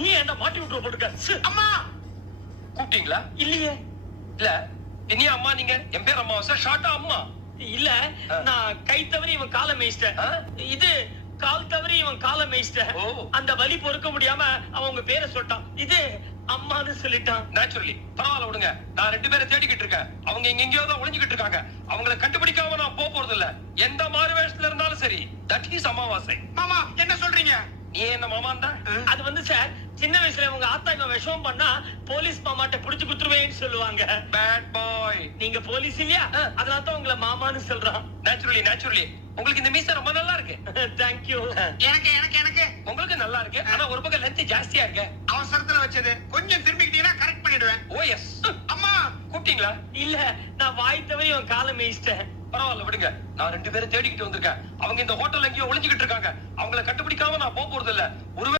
நீ என்ன மாட்டி விட்டுற போட்டுக்க. அம்மா கூப்பிட்டீங்களா? இல்லையே. இல்ல இனியா அம்மா நீங்க? என் பேர் அம்மாவாசை, ஷார்ட்டா அம்மா. இல்ல நான் கை தவறி இவன் காலை மேய்ச்சிட்டேன். இது கால் தவறி இவன் காலை மேய்ச்சிட்டேன். அந்த வலி பொறுக்க முடியாம அவன் உங்க பேரை சொல்லிட்டான். இது அம்மான்னு சொல்லிட்டான். நேச்சுரலி பரவாயில்ல விடுங்க. நான் 2 பேரை தேடிக்கிட்டு இருக்கேன். அவங்க இங்க எங்கேயோ தான் ஒளிஞ்சுக்கிட்டு இருக்காங்க. அவங்கள கண்டுபிடிக்காம நான் போறது இல்ல. எந்த மாறு வேஷத்துல இருந்தாலும் சரி. தட் இஸ் அமாவாசை. மாமா என்ன சொல்றீங்க? நீ என்ன மாமான்டா? அது வந்து சார், சின்ன வயசுல உங்க ஆத்தா இவன் விஷம் பண்ணா போலீஸ் மாமாட்ட புடிச்சு குத்துருவேன்னு சொல்லுவாங்க. Bad boy. நீங்க போலீஸ் இல்லையா, அதனால தான் உங்களை மாமான்னு சொல்றான். நேச்சுரலி உங்களுக்கு இந்த மீசை ரொம்ப நல்லா இருக்கு. தேங்க்யூ. எனக்கு உங்களுக்கு நல்லா இருக்கு. ஆனா ஒரு பக்கம் லென்த் ஜாஸ்தியா இருக்கு. அவசரத்துல வச்சது. கொஞ்சம் திரும்பிக்கிட்டீங்கன்னா கரெக்ட் பண்ணிடுவேன். ஓ எஸ். அம்மா கூப்பிட்டீங்களா? இல்ல நான் வாய் தவறி இவன் காலை மேய்ச்சிட்டேன். பரவாயில்ல விடுங்க. நான் 2 பேரை தேடிக்கிட்டு வந்திருக்கேன். அவங்க இந்த ஹோட்டல் எங்கேயோ ஒளிஞ்சுக்கிட்டு இருக்காங்க. அவங்கள கண்டுபிடிக்காம நான் போறது இல்ல.